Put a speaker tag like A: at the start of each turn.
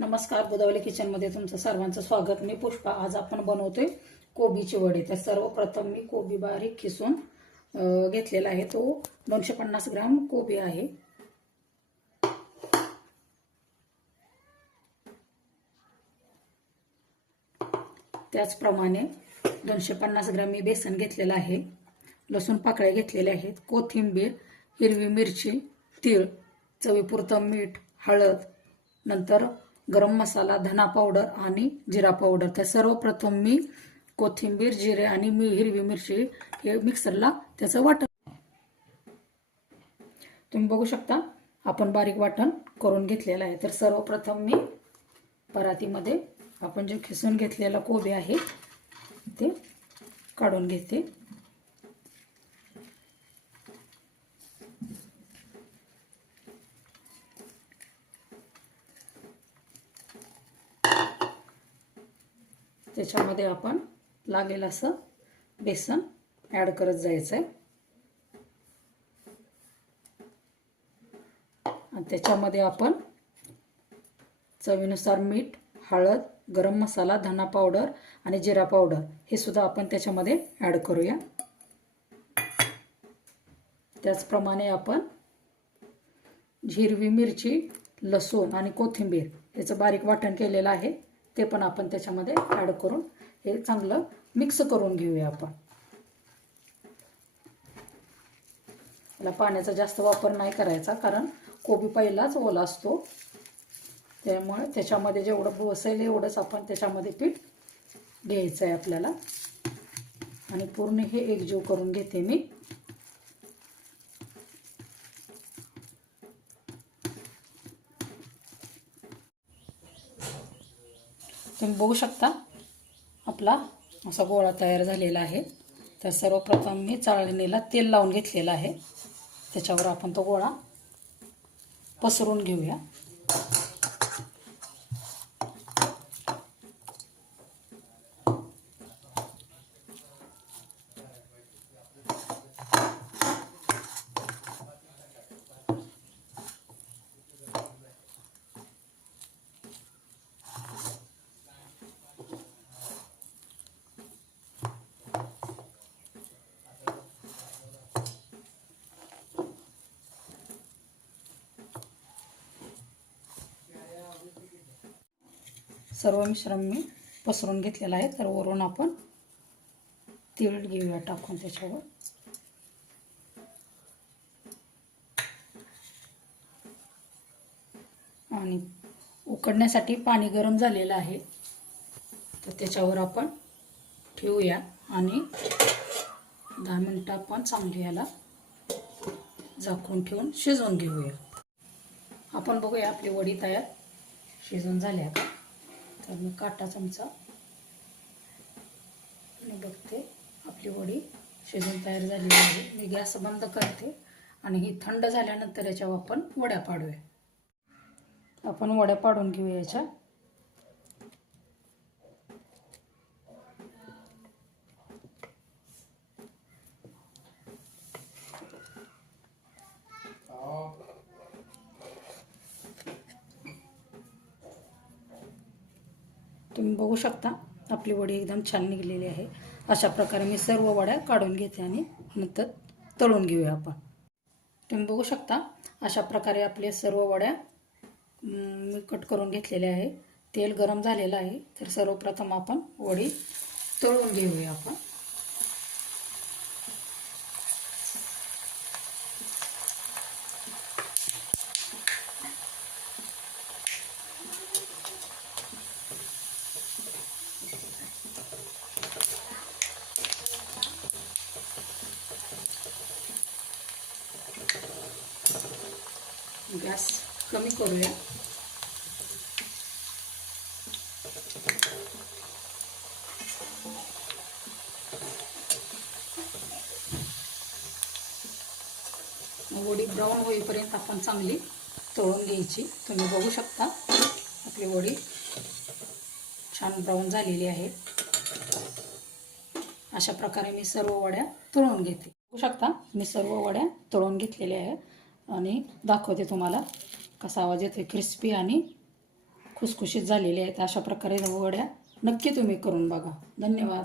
A: नमस्कार गोदावली किचनमध्ये तुमचं सर्वांचं स्वागत. मी पुष्पा. आज आपण बनवतोय कोबीची वडे. तर सर्वप्रथम मी कोबी बारीक खिसून घेतलेला आहे. तो दोनशे पन्नास ग्राम कोबी आहे. त्याचप्रमाणे दोनशे पन्नास ग्राम मी बेसन घेतलेलं आहे. लसूण पाकळ्या घेतलेल्या आहेत. कोथिंबीर हिरवी मिरची तीळ चवीपुरतं मीठ हळद नंतर गरम मसाला धना पावडर आणि जिरा पावडर तर सर्वप्रथम मी कोथिंबीर जिरे आणि मी हिरवी मिरची हे मिक्सरला त्याचं वाटण तुम्ही बघू शकता आपण बारीक वाटण करून घेतलेलं आहे. तर सर्वप्रथम मी परातीमध्ये आपण जे खिसून घेतलेलं कोबी आहे ते काढून घेते. त्याच्यामध्ये आपण लागेल असं बेसन ॲड करत जायचं आहे आणि त्याच्यामध्ये आपण चवीनुसार मीठ हळद गरम मसाला धना पावडर आणि जिरा पावडर हे सुद्धा आपण त्याच्यामध्ये ॲड करूया. त्याचप्रमाणे आपण हिरवी मिरची लसूण आणि कोथिंबीर याचं बारीक वाटण केलेलं आहे. ते पण आपण त्याच्यामध्ये ॲड करून हे चांगलं मिक्स करून घेऊया आपण. याला पाण्याचा जास्त वापर नाही करायचा कारण कोबी पहिलाच ओला असतो. त्यामुळे त्याच्यामध्ये जेवढं बसेल एवढंच आपण त्याच्यामध्ये पीठ घ्यायचं आहे आपल्याला. आणि पूर्ण हे एकजीव करून घेते मी. तुम्ही बघू शकता. आपला असा गोळा तयार झालेला आहे. तर सर्वप्रथम मी चाळणीला तेल लावून घेतलेलं आहे. त्याच्यावर आपण तो गोळा पसरून घेऊया. सर्व मिश्रण मी पसरून घेतलेलं आहे. तर वरून आपण तीळ घेऊया टाकून त्याच्यावर. आणि उकडण्यासाठी पाणी गरम झालेलं आहे. तर त्याच्यावर आपण ठेवूया. आणि दहा मिनटं आपण चांगली याला झाकून ठेवून शिजवून घेऊया. आपण बघूया आपली वडी तयार शिजून झाल्या का? तर मी काटा चमचा. आणि बघते आपली वडी शिजून तयार झालेली आहे. मी गॅस बंद करते आणि ही थंड झाल्यानंतर याच्यावर आपण वड्या पाडूया. आपण वड्या पाडून घेऊया याच्या. तुम्ही बघू शकता. आपली वडी एकदम छान निघलेली आहे. अशा प्रकारे मी सर्व वड्या काढून घेते आणि नंतर तळून घेऊया आपण. तुम्ही बघू शकता अशा प्रकारे आपले सर्व वड्या मी कट करून घेतलेल्या आहे. तेल गरम झालेलं आहे. तर सर्वप्रथम आपण वडी तळून घेऊया आपण. गॅस कमी करूया वडी ब्राऊन होईपर्यंत आपण चांगली तळून घ्यायची तुम्ही बघू शकता आपली वडी छान ब्राऊन झालेली आहे अशा प्रकारे मी सर्व वड्या तळून घेते. बघू शकता मी सर्व वड्या तळून घेतलेल्या आहेत. आणि दाखवते तुम्हाला कसा आवाज येतो क्रिस्पी आणि खुसखुशीत झालेले आहेत. अशा प्रकारे वड्या नक्की तुम्ही करून बघा. धन्यवाद.